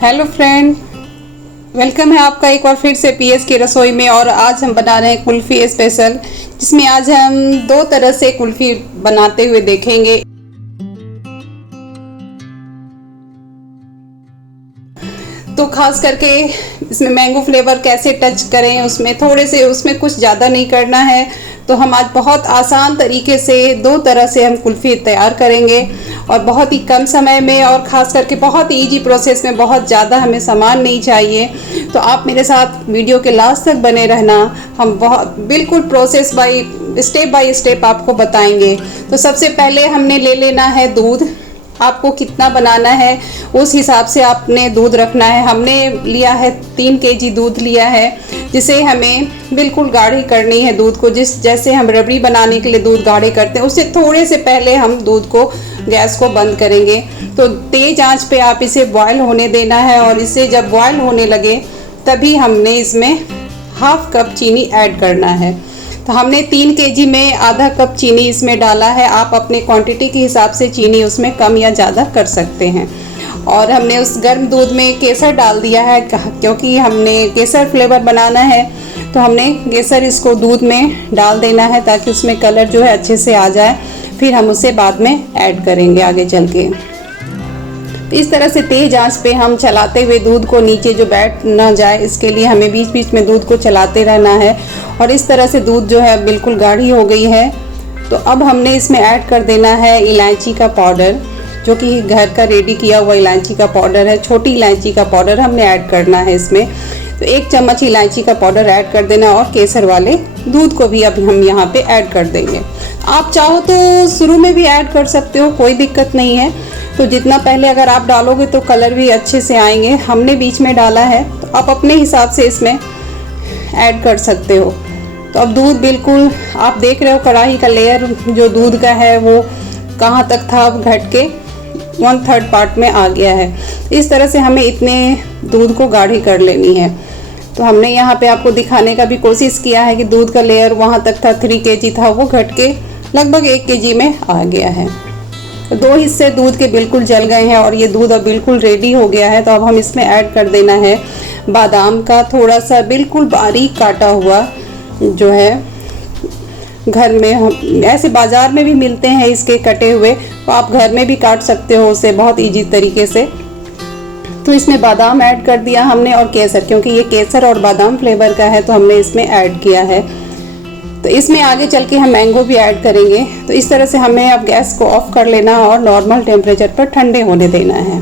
Hello friend, welcome है आपका एक बार फिर से पीएस की रसोई में। और आज हम बना रहे हैं कुल्फ़ी स्पेशल, जिसमें आज हम दो तरह से कुल्फ़ी बनाते हुए देखेंगे। तो खास करके इसमें मैंगो फ्लेवर कैसे टच करें, उसमें थोड़े से उसमें कुछ ज़्यादा नहीं करना है। तो हम आज बहुत आसान तरीके से दो तरह से हम कुल्फ़ी तैयार करेंगे और बहुत ही कम समय में, और ख़ास करके बहुत ही ईजी प्रोसेस में। बहुत ज़्यादा हमें सामान नहीं चाहिए। तो आप मेरे साथ वीडियो के लास्ट तक बने रहना। हम बहुत बिल्कुल प्रोसेस बाय स्टेप आपको बताएंगे। तो सबसे पहले हमने ले लेना है दूध। आपको कितना बनाना है उस हिसाब से आपने दूध रखना है। हमने लिया है 3 केजी दूध लिया है, जिसे हमें बिल्कुल गाढ़ी करनी है दूध को। जैसे हम रबड़ी बनाने के लिए दूध गाढ़े करते हैं, उससे थोड़े से पहले हम दूध को गैस को बंद करेंगे। तो तेज आंच पे आप इसे बॉयल होने देना है, और इसे जब बॉयल होने लगे तभी हमने इसमें ½ कप चीनी ऐड करना है। तो हमने 3 केजी में ½ कप चीनी इसमें डाला है। आप अपने क्वांटिटी के हिसाब से चीनी उसमें कम या ज़्यादा कर सकते हैं। और हमने उस गर्म दूध में केसर डाल दिया है, क्योंकि हमने केसर फ्लेवर बनाना है। तो हमने केसर इसको दूध में डाल देना है, ताकि उसमें कलर जो है अच्छे से आ जाए। फिर हम उसे बाद में ऐड करेंगे आगे चल के। इस तरह से तेज आंच पे हम चलाते हुए दूध को नीचे जो बैठ ना जाए, इसके लिए हमें बीच बीच में दूध को चलाते रहना है। और इस तरह से दूध जो है बिल्कुल गाढ़ी हो गई है। तो अब हमने इसमें ऐड कर देना है इलायची का पाउडर, जो कि घर का रेडी किया हुआ इलायची का पाउडर है। छोटी इलायची का पाउडर हमने ऐड करना है इसमें। तो 1 चम्मच इलायची का पाउडर ऐड कर देना, और केसर वाले दूध को भी अब हम यहाँ पे ऐड कर देंगे। आप चाहो तो शुरू में भी ऐड कर सकते हो, कोई दिक्कत नहीं है। तो जितना पहले अगर आप डालोगे तो कलर भी अच्छे से आएंगे। हमने बीच में डाला है, तो आप अपने हिसाब से इसमें ऐड कर सकते हो। तो अब दूध बिल्कुल आप देख रहे हो, कढ़ाई का लेयर जो दूध का है वो कहाँ तक था, अब घट के 1/3 पार्ट में आ गया है। इस तरह से हमें इतने दूध को गाढ़ी कर लेनी है। तो हमने यहाँ पे आपको दिखाने का भी कोशिश किया है कि दूध का लेयर वहाँ तक था, 3 केजी था, वो घट के लगभग 1 केजी में आ गया है। तो 2 हिस्से दूध के बिल्कुल जल गए हैं, और ये दूध अब बिल्कुल रेडी हो गया है। तो अब हम इसमें ऐड कर देना है बादाम का थोड़ा सा बिल्कुल बारीक काटा हुआ, जो है घर में हम ऐसे बाज़ार में भी मिलते हैं इसके कटे हुए। तो आप घर में भी काट सकते हो उसे बहुत ईजी तरीके से। तो इसमें बादाम ऐड कर दिया हमने, और केसर, क्योंकि ये केसर और बादाम फ्लेवर का है तो हमने इसमें ऐड किया है। तो इसमें आगे चल के हम मैंगो भी ऐड करेंगे। तो इस तरह से हमें अब गैस को ऑफ कर लेना और नॉर्मल टेम्परेचर पर ठंडे होने देना है।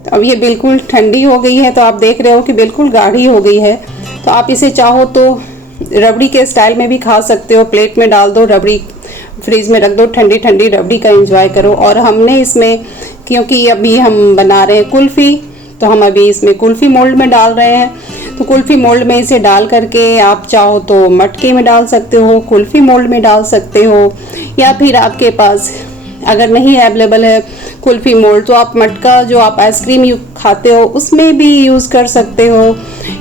तो अब ये बिल्कुल ठंडी हो गई है। तो आप देख रहे हो कि बिल्कुल गाढ़ी हो गई है। तो आप इसे चाहो तो रबड़ी के स्टाइल में भी खा सकते हो। प्लेट में डाल दो, रबड़ी फ्रीज में रख दो, ठंडी ठंडी रबड़ी का एंजॉय करो। और हमने इसमें, क्योंकि अभी हम बना रहे हैं कुल्फ़ी, तो हम अभी इसमें कुल्फ़ी मोल्ड में डाल रहे हैं। तो कुल्फ़ी मोल्ड में इसे डाल करके आप चाहो तो मटके में डाल सकते हो, कुल्फ़ी मोल्ड में डाल सकते हो, या फिर आपके पास अगर नहीं अवेलेबल है कुल्फ़ी मोल्ड, तो आप मटका जो आप आइसक्रीम खाते हो उसमें भी यूज़ कर सकते हो,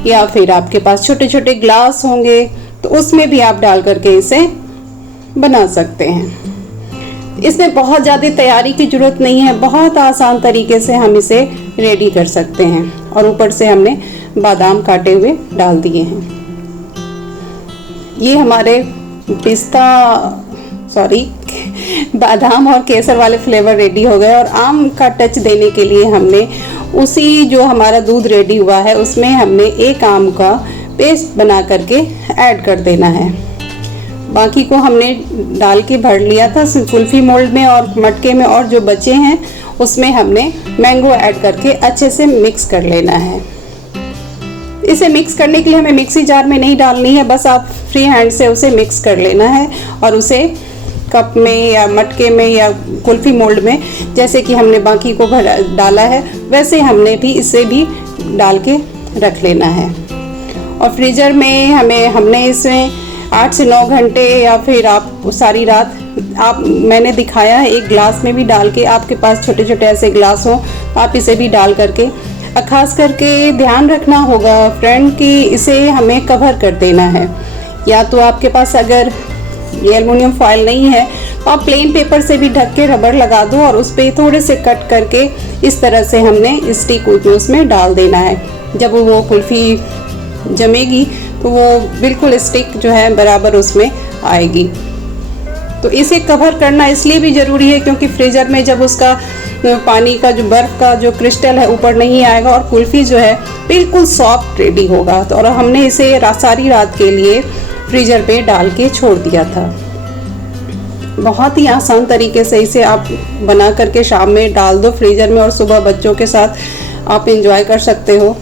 या फिर आपके पास छोटे छोटे ग्लास होंगे तो उसमें भी आप डाल करके इसे बना सकते हैं। इसमें बहुत ज़्यादा तैयारी की ज़रूरत नहीं है, बहुत आसान तरीके से हम इसे रेडी कर सकते हैं। और ऊपर से हमने बादाम काटे हुए डाल दिए हैं। ये हमारे बादाम और केसर वाले फ्लेवर रेडी हो गए। और आम का टच देने के लिए हमने उसी जो हमारा दूध रेडी हुआ है उसमें हमने 1 आम का पेस्ट बना करके ऐड कर देना है। बाकी को हमने डाल के भर लिया था कुल्फ़ी मोल्ड में और मटके में, और जो बचे हैं उसमें हमने मैंगो ऐड करके अच्छे से मिक्स कर लेना है। इसे मिक्स करने के लिए हमें मिक्सी जार में नहीं डालनी है, बस आप फ्री हैंड से उसे मिक्स कर लेना है। और उसे कप में या मटके में या कुल्फ़ी मोल्ड में, जैसे कि हमने बाकी को डाला है, वैसे हमने भी इसे भी डाल के रख लेना है। और फ्रीज़र में हमने इसमें 8 से 9 घंटे, या फिर आप सारी रात, मैंने दिखाया है 1 ग्लास में भी डाल के, आपके पास छोटे छोटे ऐसे ग्लास हो आप इसे भी डाल करके। खास करके ध्यान रखना होगा फ्रेंड कि इसे हमें कवर कर देना है। या तो आपके पास अगर ये एल्युमिनियम फॉयल नहीं है आप प्लेन पेपर से भी ढक के रबड़ लगा दो और उस पर थोड़े से कट करके इस तरह से हमने स्टिक उसमें डाल देना है। जब वो कुल्फ़ी जमेगी तो वो बिल्कुल स्टिक जो है बराबर उसमें आएगी। तो इसे कवर करना इसलिए भी ज़रूरी है क्योंकि फ्रीज़र में जब उसका पानी का जो बर्फ़ का जो क्रिस्टल है ऊपर नहीं आएगा और कुल्फ़ी जो है बिल्कुल सॉफ्ट रेडी होगा। तो और हमने इसे सारी रात के लिए फ्रीज़र पे डाल के छोड़ दिया था। बहुत ही आसान तरीके से इसे आप बना करके शाम में डाल दो फ्रीज़र में और सुबह बच्चों के साथ आप इंजॉय कर सकते हो।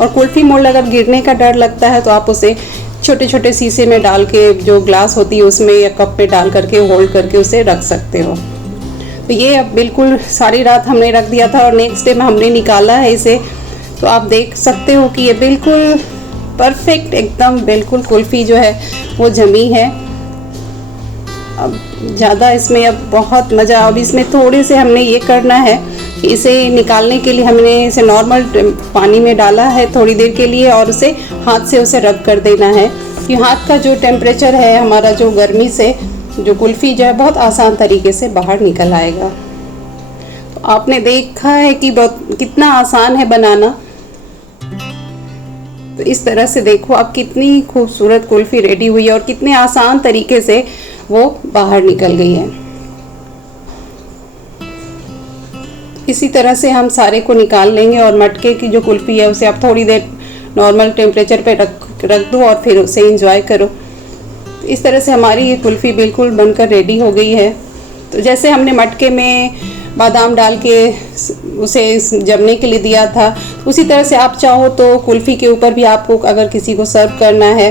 और कुल्फ़ी मोल्ड अगर गिरने का डर लगता है तो आप उसे छोटे छोटे शीशे में डाल के जो ग्लास होती है उसमें या कप में डाल करके होल्ड करके उसे रख सकते हो। तो ये अब बिल्कुल सारी रात हमने रख दिया था और नेक्स्ट डे में हमने निकाला है इसे। तो आप देख सकते हो कि ये बिल्कुल परफेक्ट एकदम बिल्कुल कुल्फ़ी जो है वो जमी है। अब ज़्यादा इसमें अब बहुत मज़ा, अब इसमें थोड़े से हमने ये करना है कि इसे निकालने के लिए हमने इसे नॉर्मल पानी में डाला है थोड़ी देर के लिए और उसे हाथ से उसे रब कर देना है कि हाथ का जो टेम्परेचर है हमारा जो गर्मी से जो कुल्फ़ी जो है बहुत आसान तरीके से बाहर निकल आएगा। तो आपने देखा है कि बहुत कितना आसान है बनाना। तो इस तरह से देखो आप कितनी खूबसूरत कुल्फ़ी रेडी हुई है और कितने आसान तरीके से वो बाहर निकल गई है। इसी तरह से हम सारे को निकाल लेंगे और मटके की जो कुल्फ़ी है उसे आप थोड़ी देर नॉर्मल टेम्परेचर पे रख दो और फिर उसे एंजॉय करो। इस तरह से हमारी ये कुल्फ़ी बिल्कुल बनकर रेडी हो गई है। तो जैसे हमने मटके में बादाम डाल के उसे जमने के लिए दिया था, उसी तरह से आप चाहो तो कुल्फ़ी के ऊपर भी आपको अगर किसी को सर्व करना है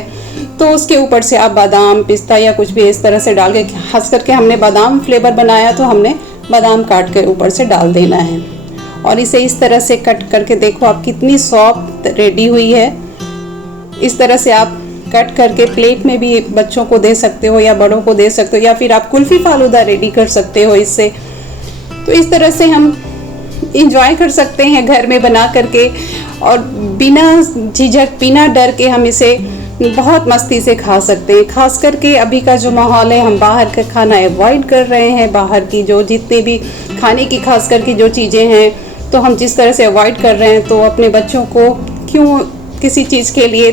तो उसके ऊपर से आप बादाम पिस्ता या कुछ भी इस तरह से डाल के, खास करके हमने बादाम फ्लेवर बनाया तो हमने बादाम काट के ऊपर से डाल देना है। और इसे इस तरह से कट करके देखो आप कितनी सॉफ्ट रेडी हुई है। इस तरह से आप कट करके प्लेट में भी बच्चों को दे सकते हो या बड़ों को दे सकते हो या फिर आप कुल्फ़ी फालूदा रेडी कर सकते हो इससे। तो इस तरह से हम इंजॉय कर सकते हैं घर में बना करके और बिना झिझक बिना डर के हम इसे बहुत मस्ती से खा सकते हैं। खास करके अभी का जो माहौल है हम बाहर का खाना अवॉइड कर रहे हैं। बाहर की जो जितने भी खाने की खास करके जो चीज़ें हैं तो हम जिस तरह से अवॉइड कर रहे हैं, तो अपने बच्चों को क्यों किसी चीज़ के लिए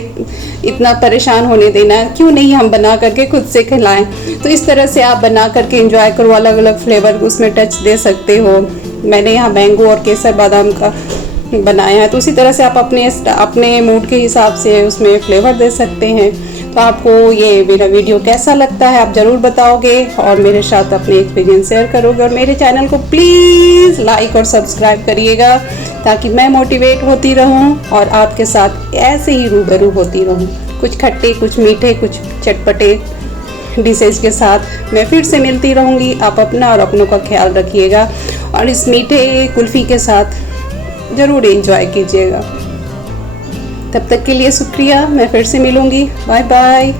इतना परेशान होने देना, क्यों नहीं हम बना करके खुद से खिलाएं। तो इस तरह से आप बना करके एंजॉय करो, अलग अलग फ्लेवर उसमें टच दे सकते हो। मैंने यहाँ मैंगो और केसर बादाम का बनाया है, तो उसी तरह से आप अपने मूड के हिसाब से उसमें फ्लेवर दे सकते हैं। तो आपको ये मेरा वीडियो कैसा लगता है आप ज़रूर बताओगे और मेरे साथ अपने एक्सपीरियंस शेयर करोगे। और मेरे चैनल को प्लीज़ लाइक और सब्सक्राइब करिएगा ताकि मैं मोटिवेट होती रहूं और आपके साथ ऐसे ही रूबरू होती रहूं, कुछ खट्टे कुछ मीठे कुछ चटपटे डिशेज के साथ मैं फिर से मिलती रहूँगी। आप अपना और अपनों का ख्याल रखिएगा और इस मीठे कुल्फ़ी के साथ ज़रूर एंजॉय कीजिएगा। तब तक के लिए शुक्रिया, मैं फिर से मिलूँगी। Bye bye.